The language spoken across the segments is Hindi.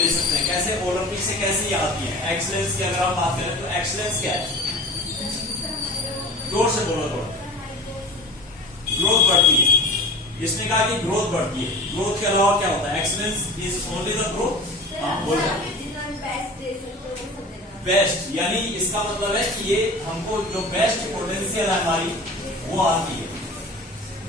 ले सकते हैं। कैसे? ओलंपिक से कैसे आती है एक्सीलेंस की अगर हम बात करें तो एक्सीलेंस क्या है? जोर से बोलो थोड़ा। ग्रोथ बढ़ती है। इसने कहा कि ग्रोथ बढ़ती है। ग्रोथ के अलावा क्या होता है? Excellence is only the growth. हाँ बोलो। बेस्ट, यानी इसका मतलब है कि ये हमको जो बेस्ट पोटेंशियल है हमारी वो आती है।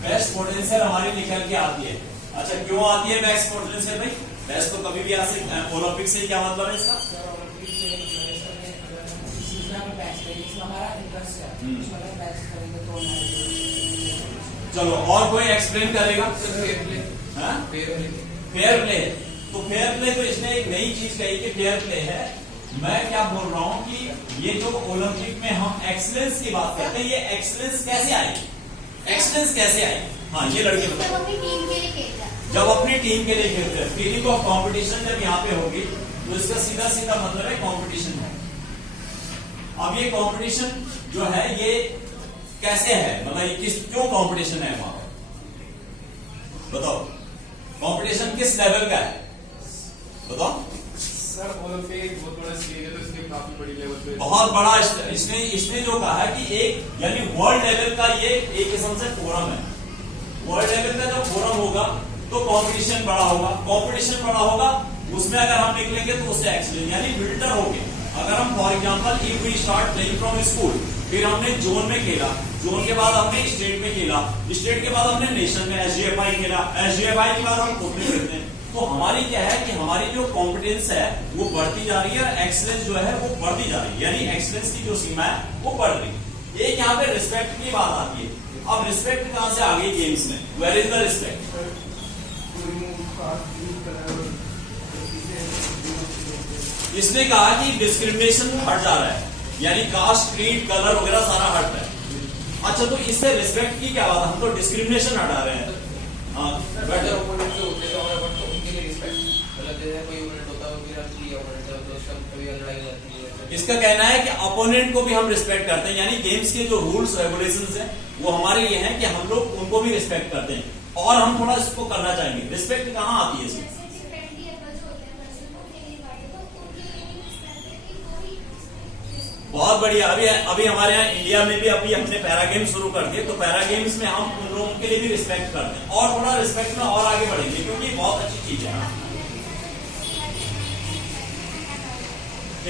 बेस्ट पोटेंशियल हमारी निकल के आती है। अच्छा क्यों आती है बेस्ट पोटेंशियल भाई? बेस्ट तो कभी भी आ सकती है। ओलंपिक से क्या मतलब है इसका? चलो और कोई एक्सप्लेन करेगा? Fair play. तो फेयर प्ले तो इसने एक नई चीज कही कि फेयर प्ले है। मैं क्या बोल रहा हूं कि ये जो ओलंपिक में हम एक्सीलेंस की बात करते हैं, ये एक्सीलेंस कैसे आई? एक्सीलेंस कैसे आई? हाँ ये लड़के बताओ। जब अपनी टीम के लिए खेलते हैं, फीलिंग ऑफ कंपटीशन जब यहाँ पे होगी तो इसका सीधा सीधा मतलब है कंपटीशन है। अब ये कंपटीशन जो है ये कैसे है, मतलब ये क्यों कंपटीशन है वहां पर? बताओ कंपटीशन किस लेवल का है? बताओ सर। ओलंपिक बहुत बड़ा स्टेज है तो इसलिए काफी बड़ी लेवल पे, बहुत बड़ा इसने जो कहा है कि एक यानी वर्ल्ड लेवल का ये एक किस्म से फोरम है। वर्ल्ड लेवल का जब फोरम होगा तो कंपटीशन बड़ा होगा। कंपटीशन बड़ा होगा उसमें अगर हम निकलेंगे तो उससे एक्सीलेंस यानी फिल्टर हो गए। अगर हम for example if we start playing from school, फिर हमने जोन में खेला, जोन के बाद हमने स्टेट में खेला, स्टेट के बाद हमने नेशन में एसजीएफआई खेला, एसजीएफआई के बाद हम खुद में खेलते हैं। तो हमारी क्या है कि हमारी जो कॉम्पिटेंस है वो बढ़ती जा रही है और एक्सीलेंस जो है वो बढ़ती जा रही है, यानी एक्सीलेंस की जो सीमा है वो बढ़ रही है। एक यहाँ पे रिस्पेक्ट की बात आती है। अब रिस्पेक्ट कहां से आ गई गेम्स में? Where is the respect? इसने कहा कि डिस्क्रिमिनेशन हट जा रहा है, यानी कास्ट, क्रीड, कलर वगैरह सारा हट रहा है। अच्छा तो इससे रिस्पेक्ट की क्या बात? हम तो डिस्क्रिमिनेशन हटा रहे हैं। हाँ इसका कहना है कि अपोनेंट को भी हम रिस्पेक्ट करते हैं, यानी गेम्स के जो रूल्स रेगुलेशंस हैं वो हमारे लिए हैं कि हम लोग उनको भी रिस्पेक्ट करते हैं और हम थोड़ा इसको करना चाहेंगे। रिस्पेक्ट कहाँ आती है इसमें? बहुत बढ़िया। अभी हमारे यहाँ इंडिया में भी अभी हमने पैरा गेम शुरू कर दिए, तो पैरा गेम्स में हम उन लोगों के लिए भी रिस्पेक्ट करते हैं और थोड़ा रिस्पेक्ट में और आगे बढ़ेंगे क्योंकि बहुत अच्छी चीज है।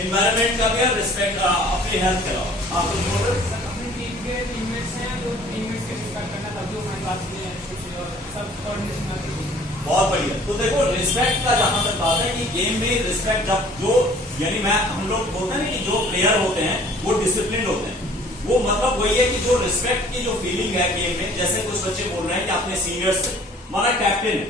एनवायरमेंट का भी रिस्पेक्ट, अपनी हेल्थ के अलावा आप कुछ बोल रहे? अपनी टीम के टीममेट्स हैं जो टीममेट्स के रिस्पेक्ट करना तभी हमारी बात में सब कोऑर्डिनेशन। बहुत बढ़िया। तो देखो रिस्पेक्ट का जहां तक बात है कि गेम में रिस्पेक्ट जब जो यानी हम लोग बोलते हैं ना कि जो प्लेयर होते हैं वो डिसिप्लिन होते हैं, वो मतलब वही है कि जो रिस्पेक्ट की जो फीलिंग है गेम में, जैसे कुछ बच्चे बोल रहे हैं कि अपने सीनियर्स से, हमारा कैप्टन है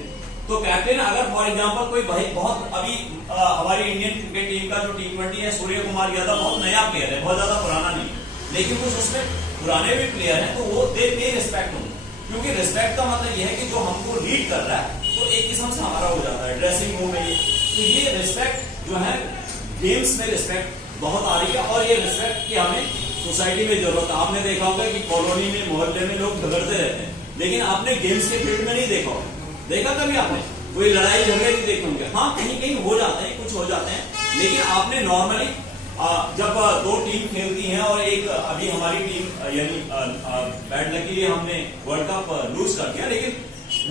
तो कैप्टन अगर फॉर एग्जांपल कोई भाई बहुत अभी हमारी इंडियन क्रिकेट टीम का जो T20 है सूर्य कुमार यादव बहुत नया प्लेयर है, बहुत ज्यादा पुराना नहीं, लेकिन कुछ उसमें पुराने भी प्लेयर हैं तो वो दे पे रिस्पेक्ट होंगे, क्योंकि रिस्पेक्ट का मतलब ये है कि जो हमको लीड कर रहा है तो एक किस्म से हमारा हो जाता है ड्रेसिंग रूम में। तो ये रिस्पेक्ट जो है गेम्स में रिस्पेक्ट बहुत आ रही है और ये रिस्पेक्ट की हमें सोसाइटी में जरूरत है। आपने देखा होगा कि कॉलोनी में मोहल्ले में लोग झगड़ते रहते हैं, लेकिन आपने गेम्स के फील्ड में नहीं देखा होगा। देखा कभी आपने कोई लड़ाई झगड़े नहीं देखे होंगे? हाँ कहीं कहीं हो जाते हैं, कुछ हो जाते हैं, लेकिन आपने नॉर्मली जब दो टीम खेलती हैं और एक अभी हमारी टीम यानी बैड लकीली हमने वर्ल्ड कप लूज कर दिया, लेकिन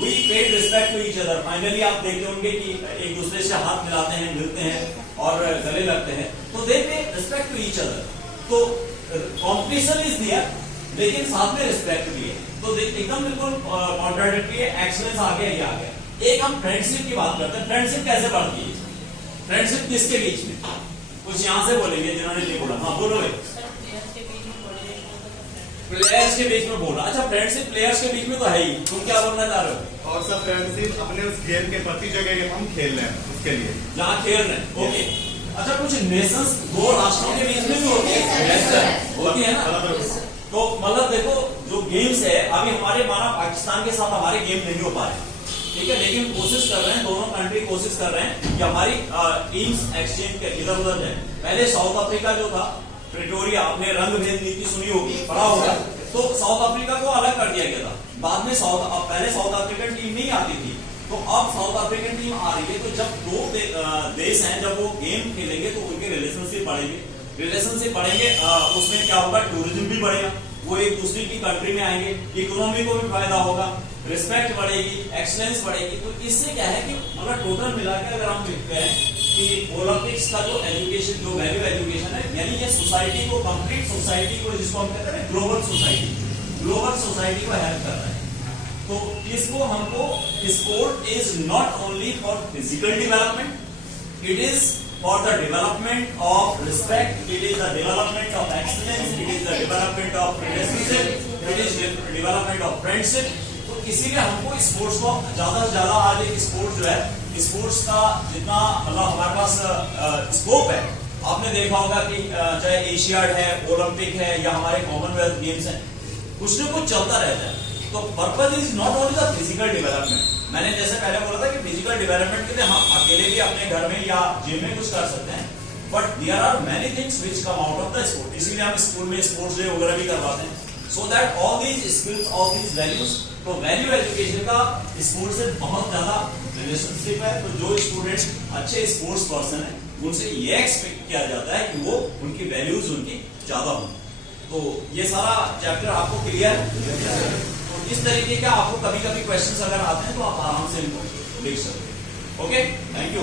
we paid respect to each other. Finally आप देखते होंगे कि एक दूसरे से हाथ मिलाते हैं, मिलते हैं और गले लगते हैं, तो दे पे रिस्पेक्ट टू ईच अदर। तो कॉम्पिटिशन इज दियर लेकिन साथ में रिस्पेक्ट भी है, तो एकदम बिल्कुल कॉन्ट्राडिक्टरी है। एक्सीलेंस आ गया, ये आ गया। एक हम फ्रेंडशिप की बात करते हैं, फ्रेंडशिप कैसे बढ़ती है? फ्रेंडशिप किसके बीच में? कुछ यहां से बोलेंगे जिन्होंने नहीं बोला। हाँ बोलो भाई। प्लेयर्स के बीच में बोला। अच्छा फ्रेंडशिप प्लेयर्स के बीच में तो है ही, तुम क्या बोलना चाह रहे हो? और सब फ्रेंडशिप अपने उस गेम के प्रति जगह हम खेल रहे हैं उसके लिए, जहाँ खेल रहे हैं। ओके अच्छा कुछ नेशंस दो राष्ट्रों के बीच में भी होती है ना, तो मतलब देखो जो गेम्स है अभी हमारे माना पाकिस्तान के साथ हमारे गेम नहीं हो पा रहे, ठीक है, लेकिन कोशिश कर रहे हैं, दोनों कंट्री कोशिश कर रहे हैं कि हमारी टीम्स एक्सचेंज के इधर उधर जाए। पहले साउथ अफ्रीका जो था प्रिटोरिया, आपने रंग भेद नीति सुनी होगी, पढ़ा होगा, तो साउथ अफ्रीका को अलग कर दिया गया था। बाद में पहले साउथ अफ्रीकन टीम नहीं आती थी, तो अब साउथ अफ्रीकन टीम आ रही है, तो जब दो देश हैं, जब वो गेम खेलेंगे तो उनके रिलेशनशिप बढ़ेंगे, उसमें क्या होगा, टूरिज्म भी बढ़ेगा, वो एक दूसरे की कंट्री में आएंगे, इकोनॉमी को भी फायदा होगा, रिस्पेक्ट बढ़ेगी, एक्सलेंस बढ़ेगी। तो इससे क्या है कि अगर टोटल मिलाकर अगर हम देखते हैं कि ओलंपिक्स का जो एजुकेशन, जो वैल्यू एजुकेशन है, यानी ये सोसाइटी को, कंप्लीट सोसाइटी को, जिसको हम कहते हैं ग्लोबल सोसाइटी को हेल्प कर रहा है। तो इसको हमको, sport is not only for physical development, it is for the development of respect, it is the development of excellence, it is the development of relationship, it is development of friendship. तो इसीलिए हमको स्पोर्ट्स को ज्यादा से ज्यादा, आज एक स्पोर्ट्स जो है, स्पोर्ट्स का जितना मतलब हमारे पास स्कोप है, आपने देखा होगा कि चाहे एशियाड है, ओलंपिक है, या हमारे कॉमनवेल्थ गेम्स हैं, कुछ न कुछ चलता रहता है। तो purpose is not only the physical development. मैंने जैसे पहले बोला था कि फिजिकल डेवलपमेंट के लिए हम अकेले भी अपने घर में या जिम में कुछ कर सकते हैं, but there are many things which come out of the sport. इसीलिए हम स्कूल में स्पोर्ट्स डे वगैरह भी करवाते हैं, so that all these skills, all these values. तो वैल्यू एजुकेशन का स्पोर्ट्स से बहुत ज्यादा रिलेशनशिप है। तो जो स्टूडेंट अच्छे स्पोर्ट्स पर्सन है, उनसे ये एक्सपेक्ट किया जाता है कि वो, उनकी वैल्यूज उनकी ज्यादा हो। तो ये सारा चैप्टर आपको क्लियर है। तो इस तरीके का आपको कभी कभी क्वेश्चंस अगर आते हैं तो आप आराम से इनको लिख सकते हैं। Okay, thank you.